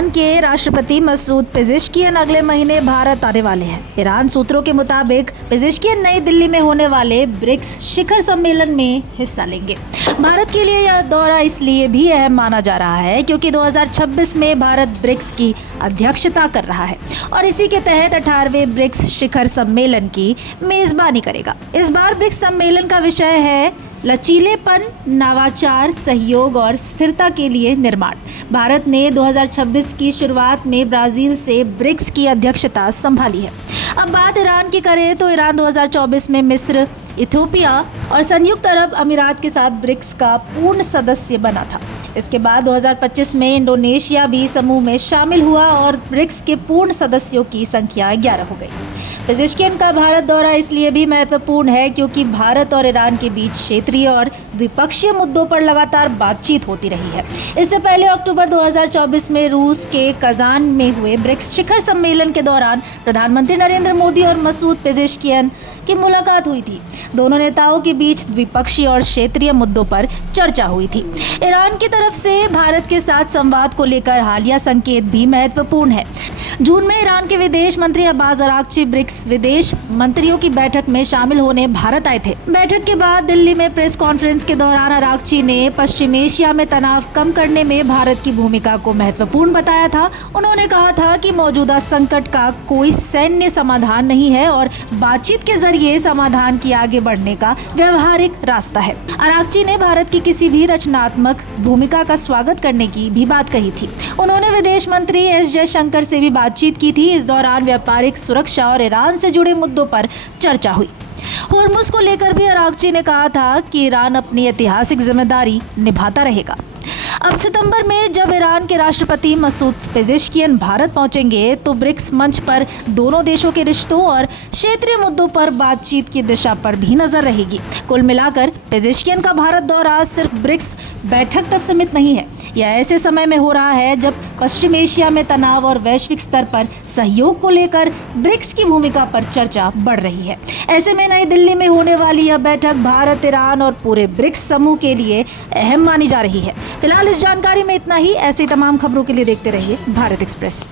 Iran के राष्ट्रपति Masoud Pezeshkian अगले महीने भारत आने वाले हैं। ईरान सूत्रों के मुताबिक पेजेश्कियन नई दिल्ली में होने वाले ब्रिक्स शिखर सम्मेलन में हिस्सा लेंगे। भारत के लिए यह दौरा इसलिए भी अहम माना जा रहा है क्योंकि 2026 में भारत ब्रिक्स की अध्यक्षता कर रहा है और इसी के तहत 18वें ब्रिक्स शिखर सम्मेलन की मेजबानी करेगा। इस बार ब्रिक्स सम्मेलन का विषय है लचीलेपन, नवाचार, सहयोग और स्थिरता के लिए निर्माण। भारत ने 2026 की शुरुआत में ब्राजील से ब्रिक्स की अध्यक्षता संभाली है। अब बात ईरान की करें तो ईरान 2024 में मिस्र, इथियोपिया और संयुक्त अरब अमीरात के साथ ब्रिक्स का पूर्ण सदस्य बना था। इसके बाद 2025 में इंडोनेशिया भी समूह में शामिल हुआ और ब्रिक्स के पूर्ण सदस्यों की संख्या 11 हो गई। पेजेश्कियन का भारत दौरा इसलिए भी महत्वपूर्ण है क्योंकि भारत और ईरान के बीच क्षेत्रीय और द्विपक्षीय मुद्दों पर लगातार बातचीत होती रही है। इससे पहले अक्टूबर 2024 में रूस के कजान में हुए ब्रिक्स शिखर सम्मेलन के दौरान प्रधानमंत्री नरेंद्र मोदी और मसूद पेजेश्कियन की मुलाकात हुई थी। दोनों नेताओं के बीच द्विपक्षीय और क्षेत्रीय मुद्दों पर चर्चा हुई थी। ईरान की तरफ से भारत के साथ संवाद को लेकर हालिया संकेत भी महत्वपूर्ण है। जून में ईरान के विदेश मंत्री अब्बास अरागची ब्रिक्स विदेश मंत्रियों की बैठक में शामिल होने भारत आए थे। बैठक के बाद दिल्ली में प्रेस कॉन्फ्रेंस के दौरान अरागची ने पश्चिम एशिया में तनाव कम करने में भारत की भूमिका को महत्वपूर्ण बताया था। उन्होंने कहा था कि मौजूदा संकट का कोई सैन्य समाधान नहीं है और बातचीत के जरिए समाधान की आगे बढ़ने का व्यवहारिक रास्ता है। अरागची ने भारत की किसी भी रचनात्मक भूमिका का स्वागत करने की भी बात कही थी। उन्होंने विदेश मंत्री एस जयशंकर से भी बातचीत की थी। इस दौरान व्यापारिक सुरक्षा और ईरान से जुड़े मुद्दों पर चर्चा हुई। होर्मुज को लेकर भी अरागची ने कहा था कि ईरान अपनी ऐतिहासिक जिम्मेदारी निभाता रहेगा। अब सितंबर में जब ईरान के राष्ट्रपति मसूद पेजेश्कियन भारत पहुंचेंगे तो ब्रिक्स मंच पर दोनों देशों के रिश्तों और क्षेत्रीय मुद्दों पर बातचीत की दिशा पर भी नजर रहेगी। कुल मिलाकर पेजेश्कियन का भारत दौरा सिर्फ ब्रिक्स बैठक तक सीमित नहीं है। यह ऐसे समय में हो रहा है जब पश्चिम एशिया में तनाव और वैश्विक स्तर पर सहयोग को लेकर ब्रिक्स की भूमिका पर चर्चा बढ़ रही है। ऐसे में नई दिल्ली में होने वाली यह बैठक भारत, ईरान और पूरे ब्रिक्स समूह के लिए अहम मानी जा रही है। फिलहाल इस जानकारी में इतना ही। ऐसी तमाम खबरों के लिए देखते रहिए भारत एक्सप्रेस।